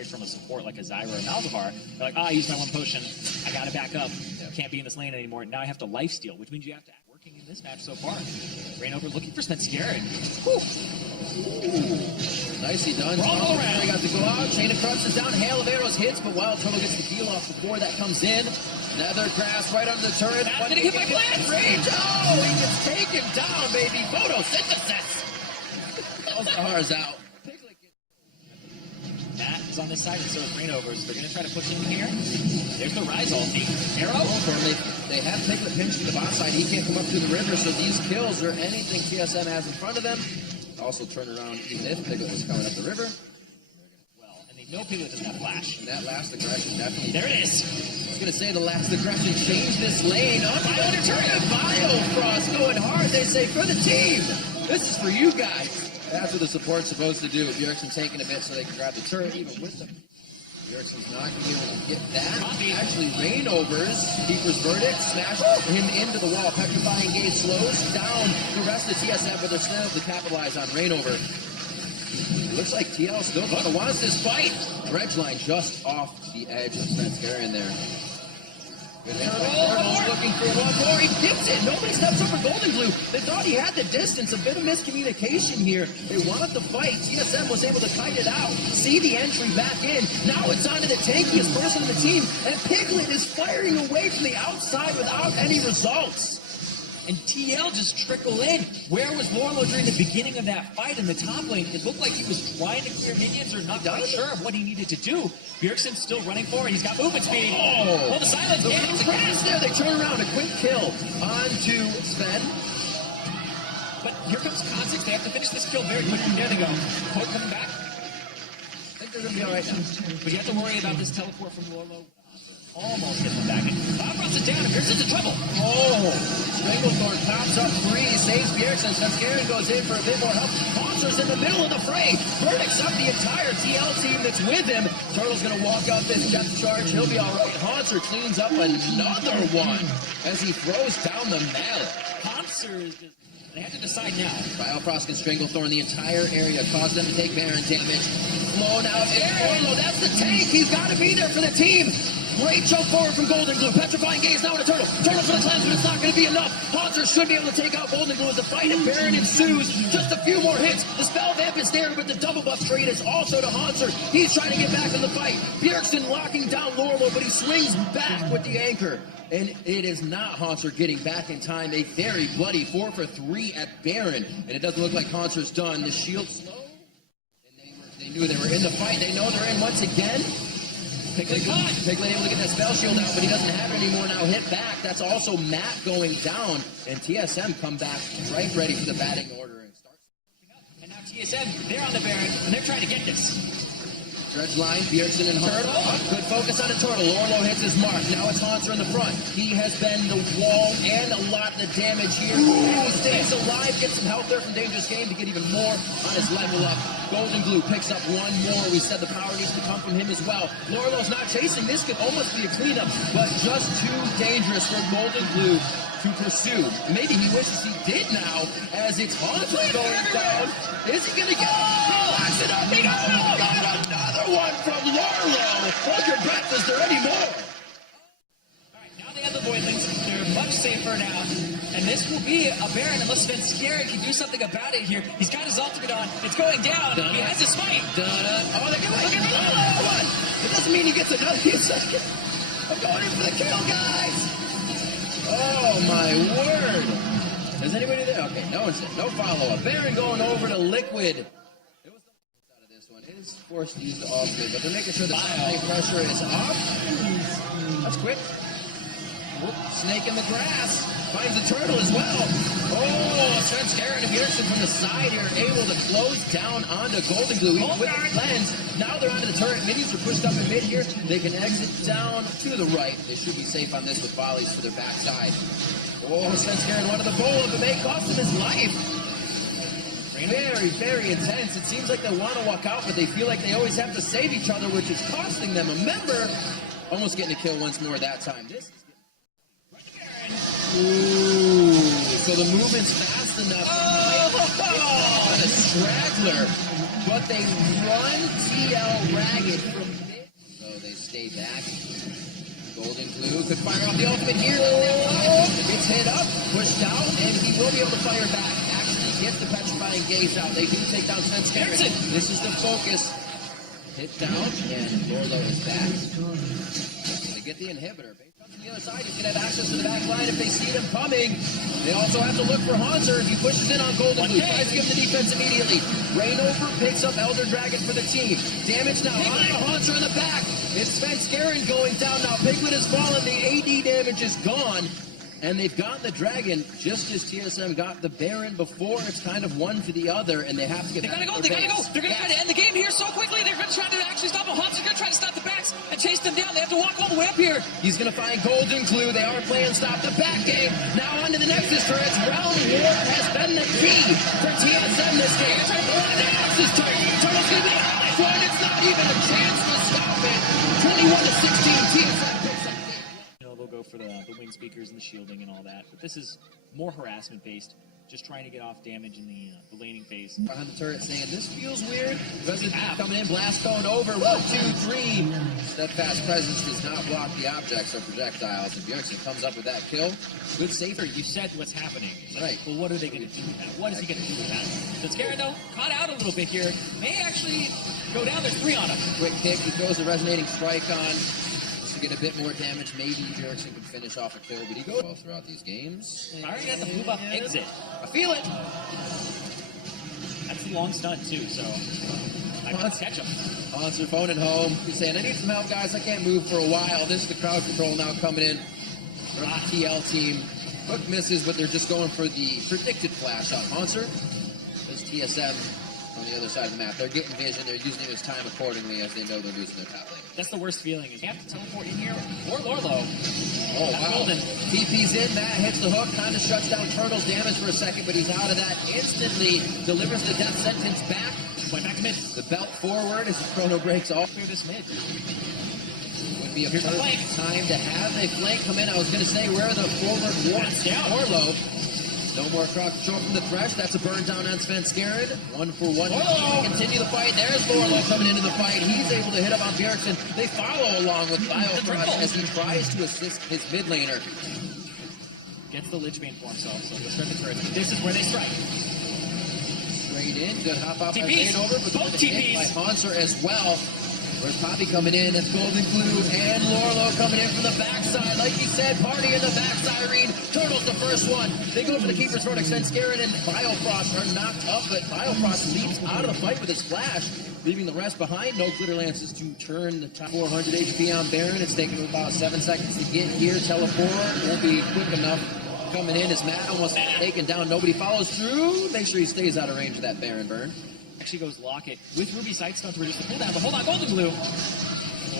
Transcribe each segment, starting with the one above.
from a support like a Zyra or Malzahar, they're like, I used my one potion, I gotta back up, can't be in this lane anymore, now I have to lifesteal, which means you have to act working in this match so far. Rainover looking for Svenskeren. Nicely done. All around. They got to go out, chain of crushes down, hail of arrows hits, but Wild Turtle gets the heal off before that comes in. Nether Grass right under the turret. That's gonna hit my blast! Range. Oh, he gets taken down, baby. Photosynthesis. Malzahar's out. Matt is on this side, and so is Rainover, so they're going to try to push him here. There's the Rise ulti. Arrow. They have Piglet pinched to the bot side. He can't come up through the river, so these kills are anything TSM has in front of them. Also turn around even if Piglet was coming up the river. Well, and they know Piglet doesn't have flash. And that last aggression definitely... There it is. I was going to say the last aggression changed this lane. Biofrost going hard. They say, for the team. This is for you guys. That's what the support's supposed to do. Bjergsen taking a bit so they can grab the turret, even with them. Bjergsen's not going to be able to get that. Actually, Rainover's Keeper's Verdict smashed him into the wall. Petrifying Gaze slows down the rest of the TSM, but they're still able to capitalize on Rainover. It looks like TL still wants this fight. Dredge line just off the edge of Svenskeren there. Turtle's looking for one more. He gets it. Nobody steps up for Golden Glue. They thought he had the distance. A bit of miscommunication here. They wanted the fight. TSM was able to kite it out. See the entry back in. Now it's on to the tankiest person in the team. And Piglet is firing away from the outside without any results. And TL just trickle in. Where was Lorlo during the beginning of that fight in the top lane? It looked like he was trying to clear minions or not quite sure of what he needed to do. Bjergsen's still running forward. He's got movement speed. Oh, the silence. The grass there. They turn around. A quick kill onto Sven. But here comes Kha'Zix. They have to finish this kill very quickly. There they go. Poke coming back. I think they're going to be all right now. But you have to worry about this teleport from Lorlo. Almost hit him back. Bob runs it down. Bjergsen's in trouble. Oh, Stranglethorn pops up free, saves Bjergsen. Svenskeren goes in for a bit more help. Monster's in the middle of the fray. Verdict's up the entire TL team that's with him. Turtle's going to walk out this depth charge. He'll be all right. Haunter cleans up another one as he throws down the mallet. Haunter is just... They have to decide now. Biofrost and Stranglethorn, the entire area, caused them to take Baron damage. Blown out. Orlo, that's the tank. He's got to be there for the team. Great jump forward from Golden Glue. Petrifying Gaze now to Turtle. Turtle's going to cleanse, but it's not going to be enough. Haunter should be able to take out Golden Glue as the fight and Baron ensues. Just a few more hits. The spell vamp is there, but the double buff trade is also to Haunter. He's trying to get back in the fight. Bjergsen locking down Lorlo, but he swings back with the anchor. And it is not Haunter getting back in time. A very bloody 4 for 3 at Baron. And it doesn't look like Haunter's done. The shield slow. And they knew they were in the fight. They know they're in once again. Piglet able to get that spell shield out, but he doesn't have it anymore now. Hit back. That's also Matt going down. And TSM come back right ready for the batting order. And now TSM, they're on the Baron, and they're trying to get this. Dredge line, Bjergsen and Turtle. Good focus on the Turtle. Orlo hits his mark. Now it's Haunter in the front. He has been the wall and a lot of the damage here. He stays alive, gets some help there from Dangerous Game to get even more on his level up. Golden Glue picks up one more. We said the power needs to come from him as well. Lorlo's not chasing. This could almost be a cleanup, but just too dangerous for Golden Glue to pursue. Maybe he wishes he did now, as it's Haunter going down. Is he going to get it? He locks it up. He got another one from Lorlo. Hold your breath. Is there any more? All right, now they have the Voidlings. They're much safer now. And this will be a Baron unless Svenskeren can do something about it here. He's got his ultimate on. It's going down. He has his smite. Oh, they get another one. It doesn't mean he gets another. I'm going in for the kill, guys. Oh, my word. Is anybody there? Okay, no one's there. No follow-up. Baron going over to Liquid. It was the out of this one. It is forced to use the off-grid, but they're making sure the pressure is off. That's quick. Whoop. Snake in the grass. Finds the Turtle as well. Oh, Svenskeren and Bjergsen from the side here, able to close down onto Golden Glue. Even with the cleanse. Now they're onto the turret. Minions are pushed up in mid here. They can exit down to the right. They should be safe on this with volleys for their backside. Oh, Svenskeren wanted the bowl, but may cost him his life. Very, very intense. It seems like they want to walk out, but they feel like they always have to save each other, which is costing them a member. Almost getting a kill once more that time. This is Ooh, so the movement's fast enough. Oh, a straggler. but they run TL ragged from mid. So they stay back. Golden Glue could fire off the ultimate here. Gets hit up, pushed out, and he will be able to fire back. Actually gets the petrifying gaze out. They do take down Sven. This is the focus. Hit down, and Lorlo is back. They get the inhibitor. From the other side, he's going to have access to the back line if they see them coming. They also have to look for Hanser if he pushes in on Golden Glue. Tries to give him the defense immediately. Rainover picks up Elder Dragon for the team. Damage now on to Hanser in the back. It's Sven Skaren going down now. Piglet has fallen. The AD damage is gone. And they've gotten the Dragon just as TSM got the Baron before. It's kind of one for the other, and they have to get back to their base. They gotta go. They're gonna try to end the game here so quickly. They're gonna try to actually stop him. Hanser's gonna try to stop the backs and chase them down. They have to walk all the way up here. He's gonna find Golden Glue. They are playing stop the back game. Now on to the Nexus turrets. Realm War has been the key for TSM this game. They're trying to pull on the Nexus turret. Turtle's gonna be on this one. It's not even a chance to stop it. 21-16. TSM picks up. They'll go for the wind speakers and the shielding and all that, but this is more harassment based, just trying to get off damage in the laning phase. Behind the turret saying, this feels weird. Resident coming in, blast cone over, 1, 2, 3. Steadfast presence does not block the objects or projectiles, and Bjergsen comes up with that kill. Good safer. You said what's happening. Right. Well, what are they going to do with that? What is he going to do with that? So Skaren, though, caught out a little bit here. May actually go down. There's 3 on him. Quick kick, he throws a resonating strike on. Get a bit more damage. Maybe Bjergsen can finish off a kill, but he goes well throughout these games. I already got the blue buff exit. I feel it. That's the long stun too, so I can catch him. Hanser phoning home. He's saying, I need some help, guys. I can't move for a while. This is the crowd control now coming in from the TL team. Hook misses, but they're just going for the predicted flash on Hanser. There's TSM on the other side of the map. They're getting vision. They're using his time accordingly as they know they're losing their top lane. That's the worst feeling, is you have to teleport in here or Lorlo. Oh, wow. Golden. TP's in, that hits the hook, kind of shuts down Turtle's damage for a second, but he's out of that instantly. Delivers the death sentence back. Went back to mid. The belt forward as the chrono breaks off. Clear this mid. Would be a perfect time to have a flank come in. I was going to say, where are the forward wards? Down. Orlo. No more crowd control from the Thresh. That's a burn down on Sven Skaren. 1-for-1. Continue the fight. There's Lorlo coming into the fight. He's able to hit up on Bjergsen. They follow along with Biofrost as he tries to assist his mid laner. Gets the Lich Bane for himself, so he'll start the turret. This is where they strike. Straight in. Good hop off by TPs. over, but Both TPs. by Hanser as well. Where's Poppy coming in? That's Golden Glue and Lorlo coming in from the backside. Like he said, party in the backside. Turtle's the first one. They go for the keeper's verdict. Sven Skaren and Biofrost are knocked up, but Biofrost leaps out of the fight with his flash, leaving the rest behind. No glitter lances to turn the top 400 HP on Baron. It's taken him about 7 seconds to get here. Teleport won't be quick enough. Coming in as Matt almost taken down. Nobody follows through. Make sure he stays out of range of that Baron burn. Actually goes Locket with Ruby Sightstone to reduce the cooldown, but hold on, Golden Glue.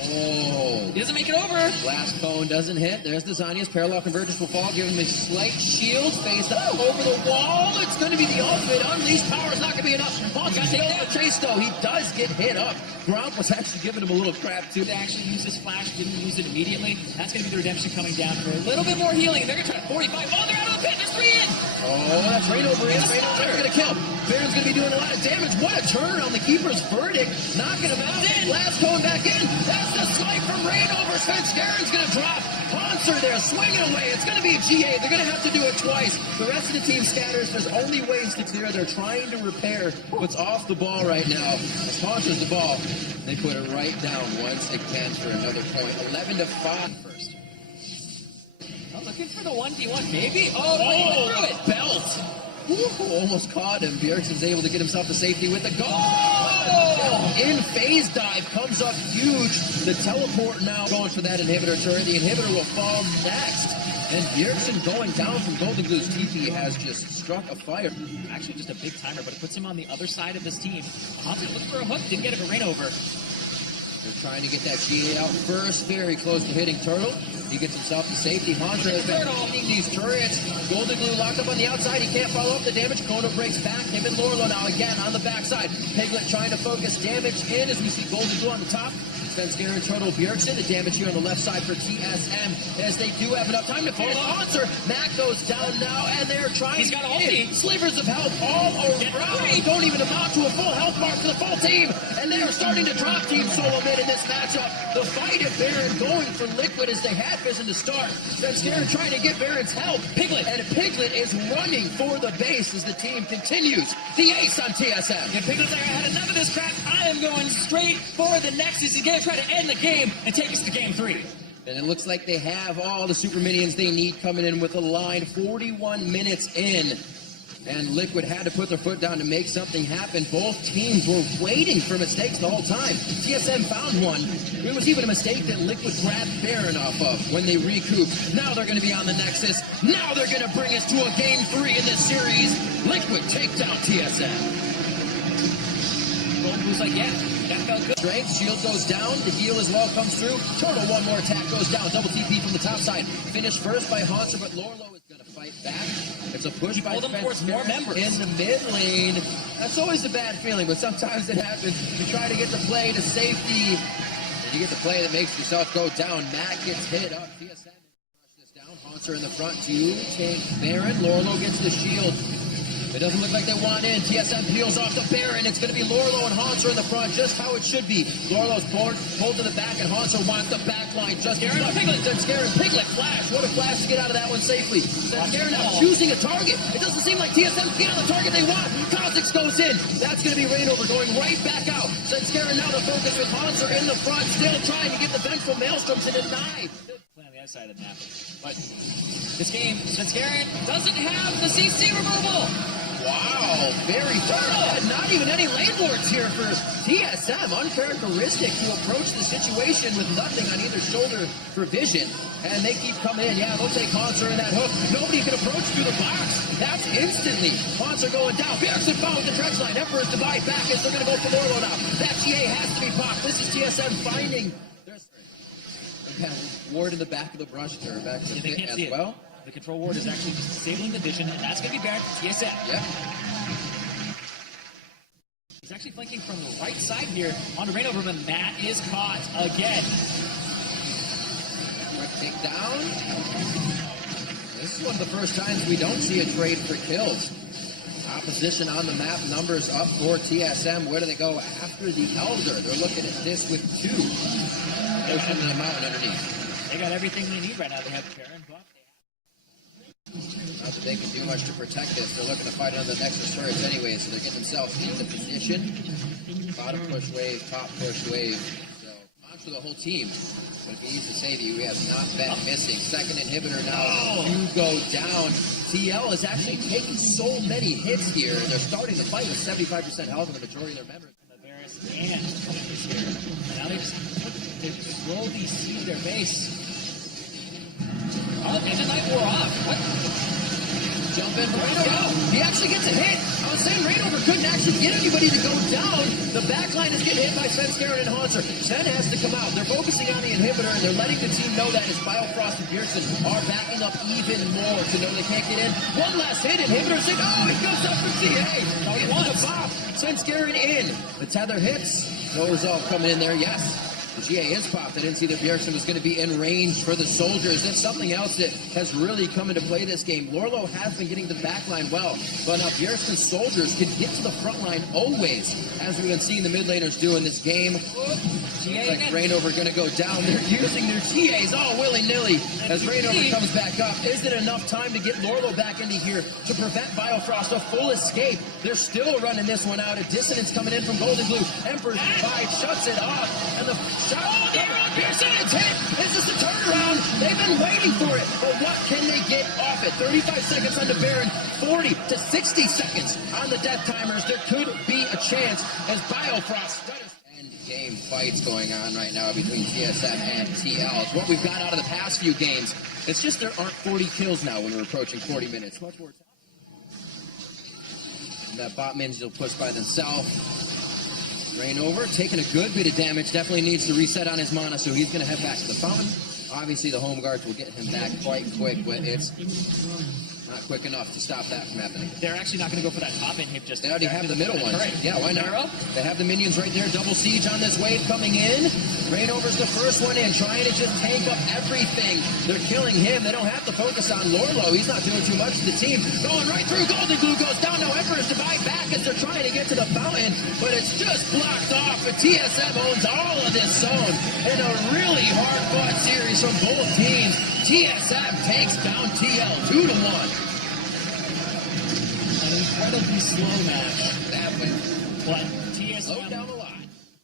Oh. He doesn't make it over. Blast cone doesn't hit. There's the Zania's parallel convergence will fall, giving him a slight shield. Phased up over the wall. It's going to be the ultimate. Unleashed power is not going to be enough. Hawk got taken out. Chase though. He does get hit up. Gronk was actually giving him a little crap too. They actually used his flash, didn't use it immediately. That's going to be the redemption coming down for a little bit more healing. They're going to try 45. Oh, they're out of the pit. There's 3 in. Oh, that's Rainover in. Rainover's going to kill. Baron's going to be doing a lot of damage. What a turn on the keeper's verdict. Knocking him out. Blast cone back in. That's the smite from Rainover. Sven Skaren's going to drop. Hanser there swinging away. It's going to be a GA. They're going to have to do it twice. The rest of the team scatters. There's only ways to clear. They're trying to repair what's off the ball right now. As Hanser's the ball, they put it right down once again for another point. 11-5 first. Oh, looking for the 1v1, maybe? Oh, he went through it. Belt. Ooh, almost caught him. Bjergsen's able to get himself to safety with the goal. In phase dive comes up huge. The teleport now going for that inhibitor turret. The inhibitor will fall next. And Bjergsen going down from Golden Glue's TP has just struck a fire. Actually just a big timer, but it puts him on the other side of this team. Hanser looked for a hook, didn't get a Rainover. They're trying to get that GA out first. Very close to hitting Turtle. He gets himself to safety. Hanser has been hitting these turrets. Golden Glue locked up on the outside. He can't follow up the damage. Kono breaks back. Him and Lorlo now again on the backside. Piglet trying to focus damage in as we see Golden Glue on the top. Svenskeren, Turtle, Bjergsen. The damage here on the left side for TSM, as they do have enough time to follow the answer. Mac goes down now, and they're trying He's got ulti. slivers of health all around. Don't even amount to a full health bar for the full team, and they are starting to drop Team Solo mid in this matchup. The fight at Baron going for Liquid as they had Vision to start. Svenskeren trying to get Baron's help. Piglet. And Piglet is running for the base as the team continues. The ace on TSM. If Piglet's like, I had enough of this crap, I am going straight for the Nexus. He's going to try to end the game and take us to game 3. And it looks like they have all the super minions they need coming in with a line 41 minutes in. And Liquid had to put their foot down to make something happen. Both teams were waiting for mistakes the whole time. TSM found one. It was even a mistake that Liquid grabbed Baron off of when they recouped. Now they're going to be on the Nexus. Now they're going to bring us to a game 3 in this series. Liquid take down TSM. Gold was like, yeah, that felt good. Strength, shield goes down, the heal as well comes through. Turtle, one more attack goes down. Double TP from the top side. Finished first by Hanser, but Lorlo is going to fight back. It's a push by more members in the mid lane. That's always a bad feeling, but sometimes it happens. You try to get the play to safety, and you get the play that makes yourself go down. Mac gets hit up. TSM rush this down. Hanser in the front to take Baron. Lorlo gets the shield. It doesn't look like they want in. TSM peels off the Baron. It's going to be Lorlo and Hanser in the front, just how it should be. Lorlo's pulled to the back, and Hanser wants the back line. Just Piglet. Piglet flash. What a flash to get out of that one safely. Svenskeren now choosing a target. It doesn't seem like TSM can get on the target they want. Kha'Zix goes in. That's going to be Rainover going right back out. Svenskeren now to focus with Hanser in the front, still trying to get the vengeful Maelstroms to deny. Play on the other side of the map. But this game, Svenskeren doesn't have the CC removal. Wow, very thorough. Not even any lane lords here for TSM. Uncharacteristic to approach the situation with nothing on either shoulder for Vision. And they keep coming in. Yeah, they'll take Hanser in that hook. Nobody can approach through the box. That's instantly. Hanser going down. Bjergsen found with the dredge line. Emperor's divide back as they're going to go for Lorlo now. That GA has to be popped. This is TSM finding. Ward in the back of the brush there, back to they can't as see it. well. The control ward is actually disabling the vision, and that's going to be Baron for TSM. Yep. He's actually flanking from the right side here on the Rainover, but Matt is caught again. Quick takedown. This is one of the first times we don't see a trade for kills. Opposition on the map, numbers up for TSM. Where do they go after the Elder? They're looking at this with 2. Ocean and a mountain underneath. They got everything they need right now. They have Baron buff. Not that they can do much to protect this. They're looking to fight on the Nexus turrets anyway, so they're getting themselves into position. Bottom push wave, top push wave. So, mantra the whole team. But if you need to say that you have not been missing. Second inhibitor now. You go down. TL is actually taking so many hits here. They're starting the fight with 75% health and the majority of their members. And now they just roll these to their base. Oh, and the night wore off. What? Jump in for Rainover. He actually gets a hit. I was saying Rainover couldn't actually get anybody to go down. The backline is getting hit by Svenskeren and Hanser. Zen has to come out. They're focusing on the inhibitor, and they're letting the team know that as Biofrost and Bjergsen are backing up even more to know they can't get in. One last hit. Inhibitor's in. Oh, he goes up for TA. No, he wants a pop. Svenskeren in. The tether hits. No result coming in there. Yes. The GA is popped. I didn't see that Bjergsen was going to be in range for the soldiers. That's something else that has really come into play this game. Lorlo has been getting the back line well, but now Bjergsen's soldiers can get to the front line always, as we've been seeing the mid laners do in this game. Looks like Rainover going to go down. They're using their TAs all willy-nilly as Rainover comes back up. Is it enough time to get Lorlo back into here to prevent Biofrost a full escape? They're still running this one out. A dissonance coming in from Golden Blue. Emperor's Divide shuts it off, and the shot. Bjergsen, it's hit. Is this a turnaround? They've been waiting for it, but what can they get off it? 35 seconds on the Baron, 40 to 60 seconds on the death timers. There could be a chance as Biofrost. Game fights going on right now between TSM and TL. It's what we've got out of the past few games. It's just there aren't 40 kills now when we're approaching 40 minutes. Much more time. That bot minions will push by themselves. Rainover taking a good bit of damage. Definitely needs to reset on his mana, so he's going to head back to the fountain. Obviously, the home guards will get him back quite quick, but it's Not quick enough to stop that from happening. They're actually not going to go for that top inhib just They already have the middle one. Right. Yeah, why not? Arrow? They have the minions right there. Double siege on this wave coming in. Rainover's the first one in, trying to just tank up everything. They're killing him. They don't have to focus on Lorlo. He's not doing too much to the team. Going right through. Golden Glue goes down. Now Emperor's divide back as they're trying to get to the fountain, but it's just blocked off. But TSM owns all of this zone in a really hard-fought series from both teams. TSM takes down TL 2-1. An incredibly slow match. That went But TSM low down the